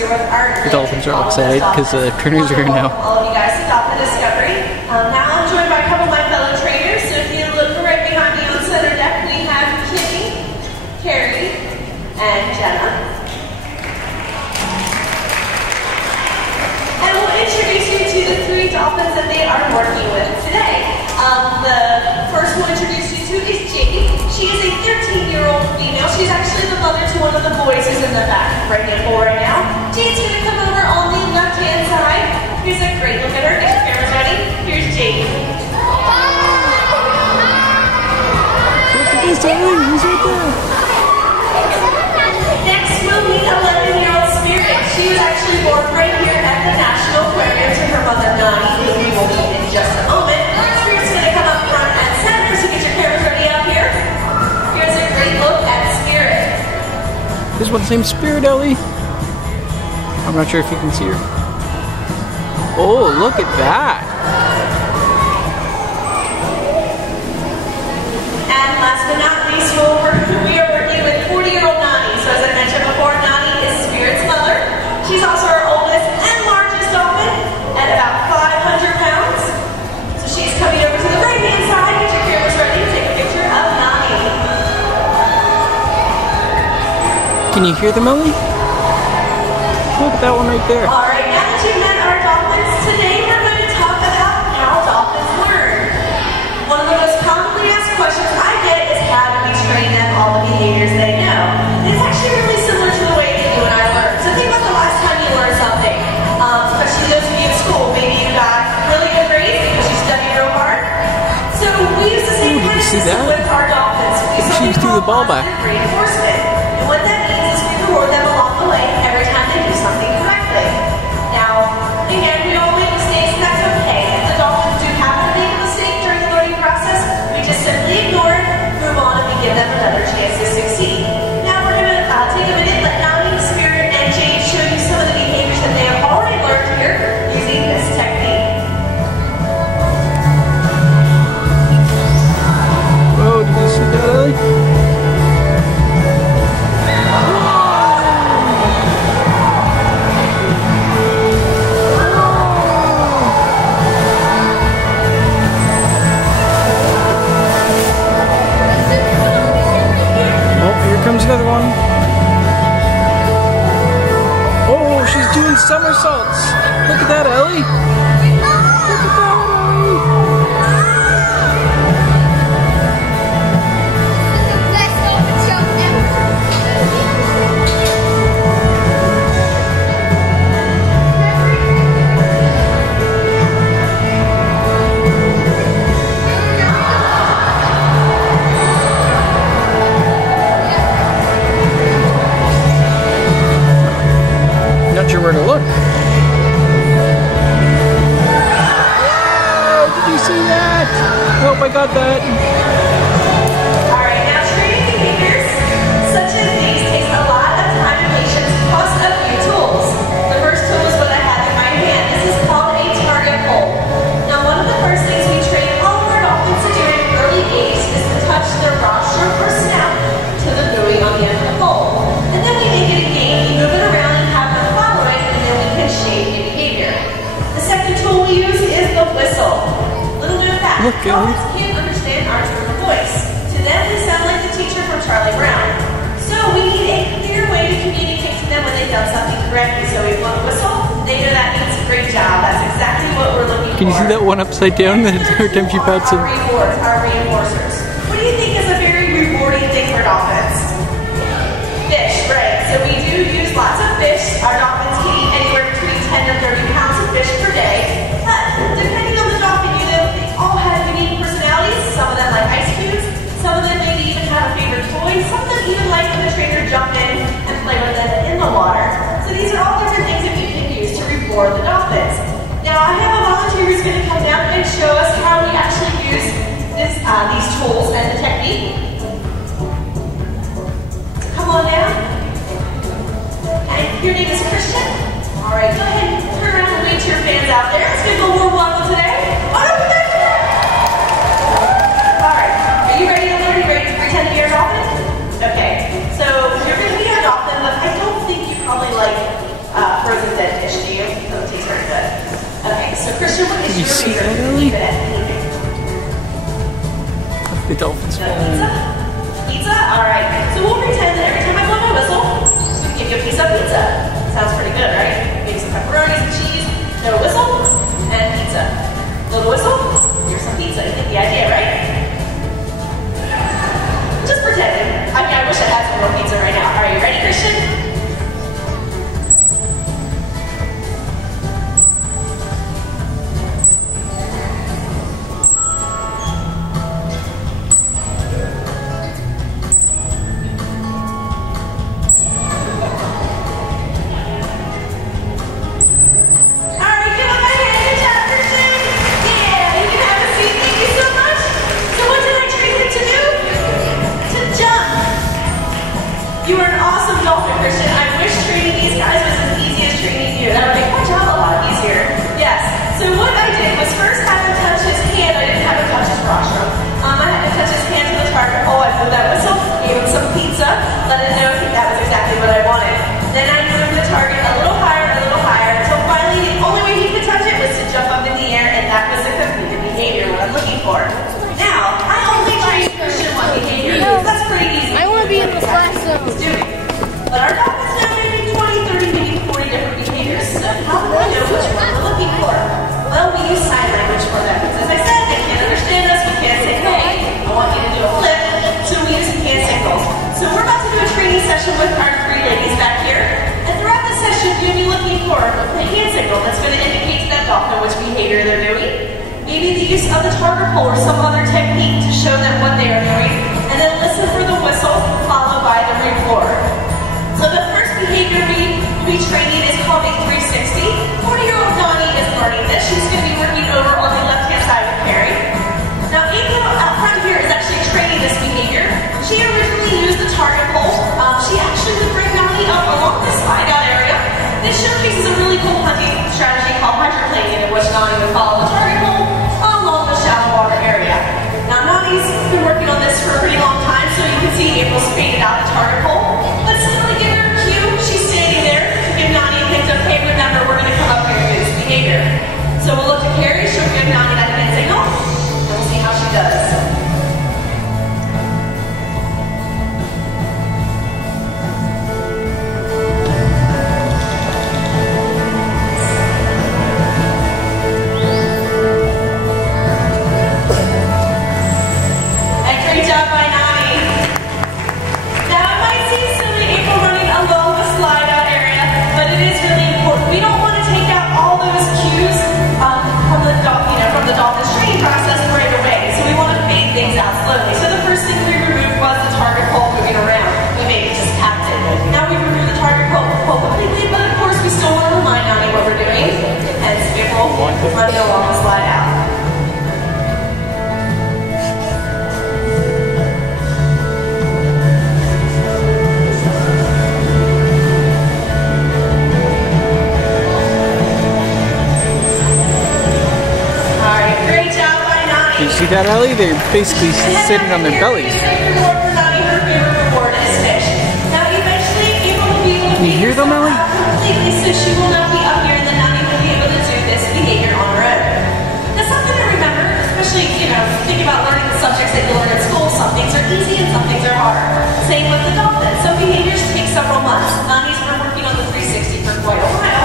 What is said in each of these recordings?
The dolphins are all excited because the trainers are here now. All of you guys to Dolphin Discovery. Now I'm joined by a couple of my fellow trainers. So if you look right behind me on center deck, we have Kimmy, Carrie, and Jenna. And we'll introduce you to the 3 dolphins that they are working with today. The first one we'll introduce you to is Jade. She is a 13-year-old female. She's actually the mother to one of the boys who's in the back right-hand pole right now. Jade's going to come over on the left-hand side. Here's a great look at her. Get your cameras ready. Here's Jade. He's right there. Next, we'll meet 11-year-old Spirit. She was actually born right here at the National Aquarium to her mother, Nani, who we will meet in just a moment. Spirit's going to come up front and center, so get your cameras ready up here. Here's a great look at Spirit. This one's named Spirit, Ellie. I'm not sure if you can see her. Oh, look at that. And last but not least, we are working with 40-year-old Nani. So as I mentioned before, Nani is Spirit's mother. She's also our oldest and largest dolphin at about 500 pounds. So she's coming over to the right-hand side. Get your cameras ready to take a picture of Nani. Can you hear them, Ellie? Look at that one right there. All right, now that you've met our dolphins, today we're going to talk about how dolphins learn. One of the most commonly asked questions I get is how do we train them all the behaviors they know? And it's actually really similar to the way that you and I learn. So think about the last time you learned something, especially those of you in school. Maybe you got really good grades because you studied real hard. So we use the same kind of system with our dolphins. She threw the ball back. Reinforcement. And what that means is we reward them along the way every time they do something correctly. Now, again, we all make mistakes, and that's okay. If the dolphins do happen to make a mistake during the learning process, we just simply ignore it, move on, and we give them another chance to succeed. Now we're going to take a minute, let Nani, Spirit, and Jade show you some of the behaviors that they have already learned here using this technique. Oh, did you see that, Ellie? Comes another one. Oh, she's doing somersaults. Look at that, Ellie. Look at that, Ellie. Where to look. Whoa, did you see that? Nope, I got that. Alright, now training behaviors such as these takes a lot of time and patience plus a few tools. The first tool is what I have in my hand. This is called a target pole. Now one of the first things we train all of our dolphins to do at an early age is to touch their rostrum or snout to the buoy on the end of the pole. And then we make it a game. We move it around and have them follow it, and then we can shape the behavior. The second tool we use is the whistle. Little bit of that. Dolphins can't understand our tone of voice. To them, we sound like the teacher from Charlie Brown. So we need a clear way to communicate to them when they've done something correctly. So we blow the whistle. They know that means great job. That's exactly what we're looking for. Can you see that one upside down? The entire time she pats him. Our reinforcers. What do you think is a very rewarding thing for dolphins? Fish, right. So we do use lots of fish. Our dolphins can eat anywhere between 10 to 30 pounds of fish per day. But depending on the dolphin you know, they all have unique personalities. Some of them like ice cubes. Some of them maybe even have a favorite toy. Some of them even like when the trainer jump in and play with them in the water. So these are all different things that we can use to reward the dolphins. Now I have a volunteer who's going to come down and show us how we actually use these tools and the technique. So come on down. And your name is Christian. All right, go ahead and turn around and wave to your fans out there. Let's give them a warm welcome today. Oh, no, back here. All right, are you ready to learn? Are you ready to pretend to be our dolphin? Okay, so you're going to be our dolphin, but I don't think you probably like pizza, pizza. Sounds pretty good, right? Maybe some pepperoni, some cheese, no whistle, and pizza. Little whistle, here's some pizza. You get the idea, right? Just pretending. I mean, I wish I had some real pizza right now. Are you ready, Christian? You are an awesome dolphin, Christian. I wish training these guys was as easy as training you. That would make my job a lot easier. Yes. So what I did was first have him touch his hand. I didn't have him touch his rostrum. I had him touch his hand to the target pole. I blew that whistle, gave him some pizza, let him know that was exactly what I wanted. Then I moved the target a little higher, until finally the only way he could touch it was to jump up in the air, and that was the completed behavior, what I'm looking for. Now, I only trained Christian one behavior. That's pretty easy. I want to be in the class zone. But our dolphins now maybe 20, 30, maybe 40 different behaviors. So how do I know which one we're looking for? Well, we use sign language for them. Because as I said, they can't understand us. We can't say, hey, I want you to do a flip. So we use hand signals. So we're about to do a training session with our 3 ladies back here. And throughout the session, you're going to be looking for the hand signal that's going to indicate to that dolphin which behavior they're doing. Maybe the use of the target pole or some other technique to show them what they are doing. And then listen for the whistle, followed by the reward. So the first behavior we will be training is called a 360. 40-year-old Donnie is learning this. She's going to be working over on the left-hand side with Carrie. Now, April out front here is actually training this behavior. She originally used the target pole. She actually would bring Donnie up along this slide-out area. This showcases a really cool hunting strategy called hydroplaning, in which Donnie would follow the target pole along the shallow water area. Now, Donnie's been working on this for a pretty long time, so you can see April's faded out the target pole. Let's simply give her a cue. She's standing there to give Donnie a hint of, hey, remember, we're going to come up here and do this behavior. So we'll look to Carrie. She'll give Donnie that hand signal, and we'll see how she does. Running along the slide out. Alright, great job by Nani. You see that, Ellie? They're basically sitting on their bellies. Can you hear them, Ellie? Completely, so she will not be up here, and then Nani will be able to do this behavior on her own. Now, something to remember, especially, thinking about learning the subjects that you learn at school, some things are easy and some things are hard. Same with the dolphin. Some behaviors take several months. Nani's been working on the 360 for quite a while.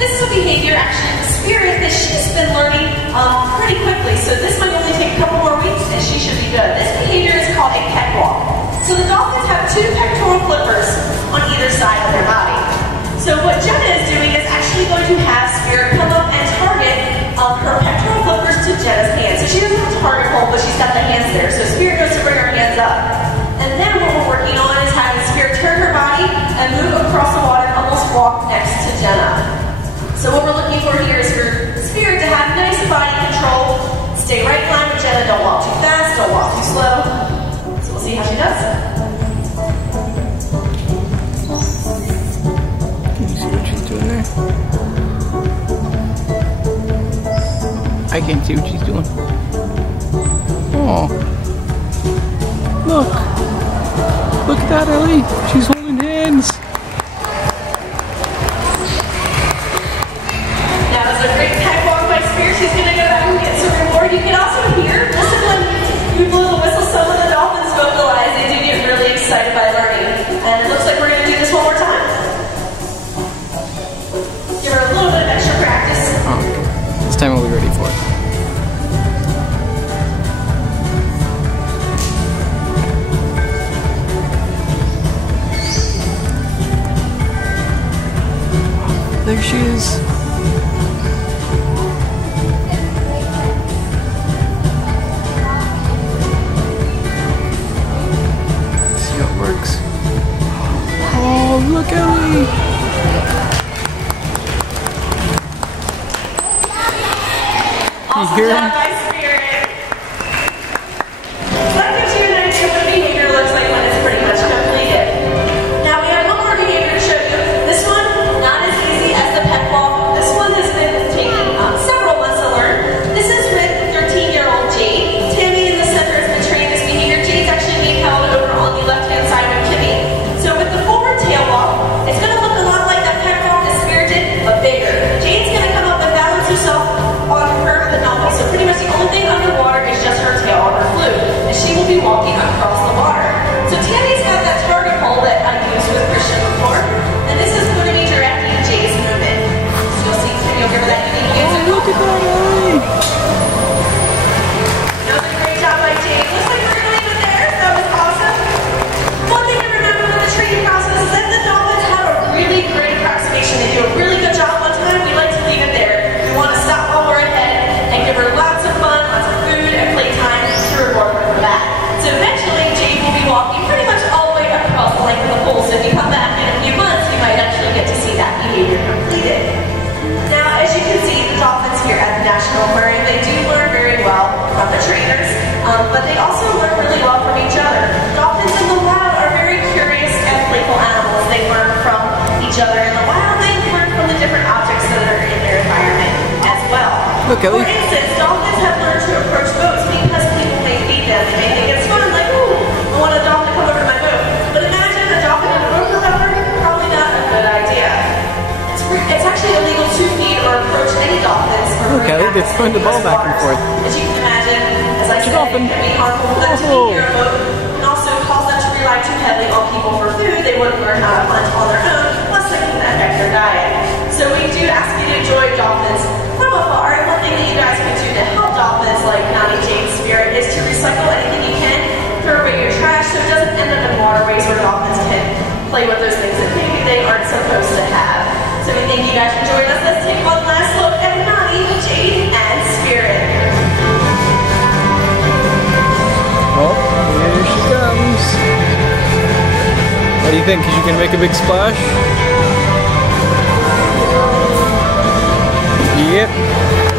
This is a behavior, actually, the spirit that she's been learning pretty quickly, so this might only take a couple more weeks, and she should be good. This behavior is called a catwalk. So the dolphins have 2 pectoral flippers on either side of their body. So what Jenna is doing is actually going to have Spirit come up and target her pectoral flippers to Jenna's hands. So she doesn't have a target pole, but she's got the hands there. So Spirit goes to bring her hands up. And then what we're working on is having Spirit turn her body and move across the water and almost walk next to Jenna. So what we're looking for here is for Spirit to have nice body control. Stay right in line with Jenna. Don't walk too fast. Don't walk too slow. So we'll see how she does. I can't see what she's doing. Oh, look at that, Ellie. She's holding hands. That was a great catwalk by Spirit. She's gonna go back and get some reward. You can also hear, listen when you blow the whistle. Some of the dolphins vocalize. They do get really excited by learning. And it looks like we're gonna do this one more time. there she is. See how it works. Oh, look, Ellie! Awesome You hear job, him? my spirit. So that gives you an idea of what behavior looks like when it's pretty much completed. Now we have one more behavior to show you. This one, not as easy as the pet walk. This one has been taking several months to learn. This is with 13-year-old Jade. Tammy in the center has been trained this behavior. Jade's actually being held over on the left-hand side with Kimmy. So with the forward tail walk, it's going to look a lot like that pet walk that Spirit did, but bigger. Jade's going to come up and balance herself on her Dolphin. So pretty much the only thing underwater is just her tail on her flute, and she will be walking across the water. So Tammy's got that target pole that I used with Christian before, and this is going to be directing Jade's movement. So you'll see Timmy will give her that unique dance. Oh, look at that, Ellie! That was a great job by Jade. Looks like we're going to leave it there. That was awesome. One thing to remember with the training process is that the dolphins have a really great approximation. They do a really good job one time. We like to leave it there. We want to stop while we're ahead and give her lots of fun, lots of food, and playtime to reward her for that. So eventually, Jade will be walking pretty much all the way across the length of the pool. So if you come back in a few months, you might actually get to see that behavior completed. Now, as you can see, the dolphins here at the National Aquarium, they do learn very well from the trainers, but they also learn really well from each other. Dolphins in the wild are very curious and playful animals. They learn from each other in the wild. They learn from the different objects that are in their environment as well. Look, Ellie. For instance, dolphins have learned to approach boats because people may feed them. They may think it's fun, like, ooh, I want a dolphin to come over to my boat. But imagine a dolphin in a boat without her, probably not a good idea. It's actually illegal to feed or approach any dolphins. Look, Ellie, they're throwing the ball back and forth. As you can imagine, as I said, Dolphin. it can be harmful for them to be near a boat, and also cause them to rely too heavily on people for food. They wouldn't learn how to hunt on their own, plus it can affect their diet. So we do ask you to enjoy dolphins from afar. And one thing that you guys can do to help dolphins like Nani, Jade's Spirit is to recycle anything you can, throw away your trash so it doesn't end up in waterways where dolphins can play with those things that maybe they aren't supposed to have. So we thank you guys for joining us. Let's take one last look at Nani, Jade, and Spirit. Oh, here she comes. What do you think? Is she gonna make a big splash? Yep.